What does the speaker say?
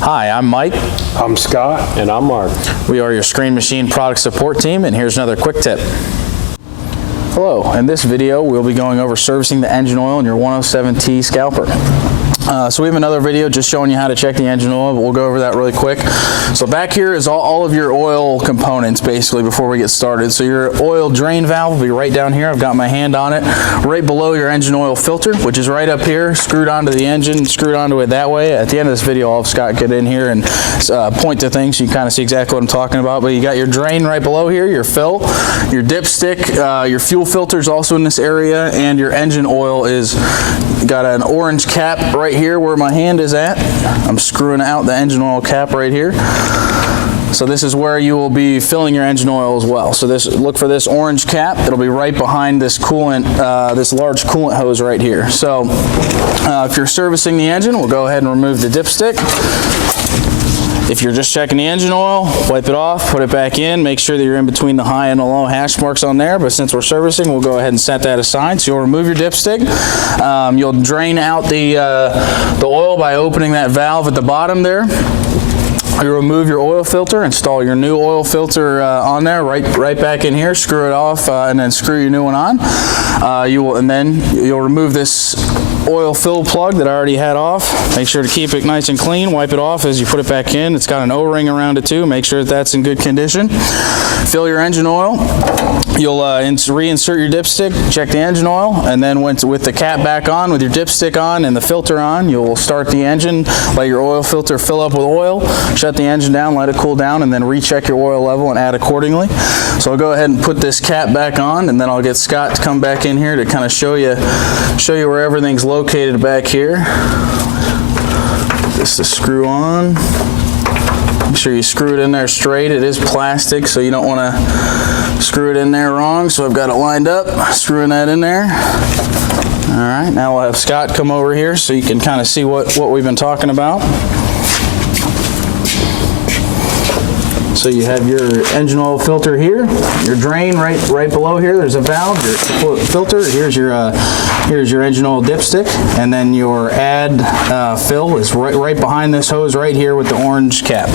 Hi, I'm Mike. I'm Scott. And I'm Mark. We are your Screen Machine product support team, and here's another quick tip. Hello, in this video we'll be going over servicing the engine oil in your 107T scalper. So we have another video just showing you how to check the engine oil, but we'll go over that really quick. So back here is all of your oil components basically before we get started. So your oil drain valve will be right down here. I've got my hand on it. Right below your engine oil filter, which is right up here, screwed onto the engine, screwed onto it that way. At the end of this video, I'll have Scott get in here and point to things so you can kind of see exactly what I'm talking about. But you got your drain right below here, your fill, your dipstick, your fuel filter is also in this area, and your engine oil is got an orange cap right here where my hand is at. I'm screwing out the engine oil cap right here. So this is where you will be filling your engine oil as well. So look for this orange cap. It'll be right behind this coolant, this large coolant hose right here. So if you're servicing the engine, we'll go ahead and remove the dipstick. If you're just checking the engine oil, wipe it off, put it back in, make sure that you're in between the high and the low hash marks on there, but since we're servicing, we'll go ahead and set that aside. So you'll remove your dipstick. You'll drain out the oil by opening that valve at the bottom there. You remove your oil filter, install your new oil filter on there, right back in here, screw it off, and then screw your new one on. You'll remove this oil fill plug that I already had off. Make sure to keep it nice and clean. Wipe it off as you put it back in. It's got an O-ring around it too. Make sure that's in good condition. Fill your engine oil. You'll reinsert your dipstick, check the engine oil, and then with the cap back on, with your dipstick on and the filter on, you'll start the engine, let your oil filter fill up with oil, shut the engine down, let it cool down, and then recheck your oil level and add accordingly. So I'll go ahead and put this cap back on, and then I'll get Scott to come back in here to kind of show you where everything's located back here. Just to screw on. Make sure you screw it in there straight. It is plastic, so you don't want to screw it in there wrong. So I've got it lined up, screwing that in there. All right, now we'll have Scott come over here so you can kind of see what we've been talking about. So you have your engine oil filter here, your drain right below here. There's a valve, your filter. Here's your engine oil dipstick, and then your add fill is right behind this hose right here with the orange cap.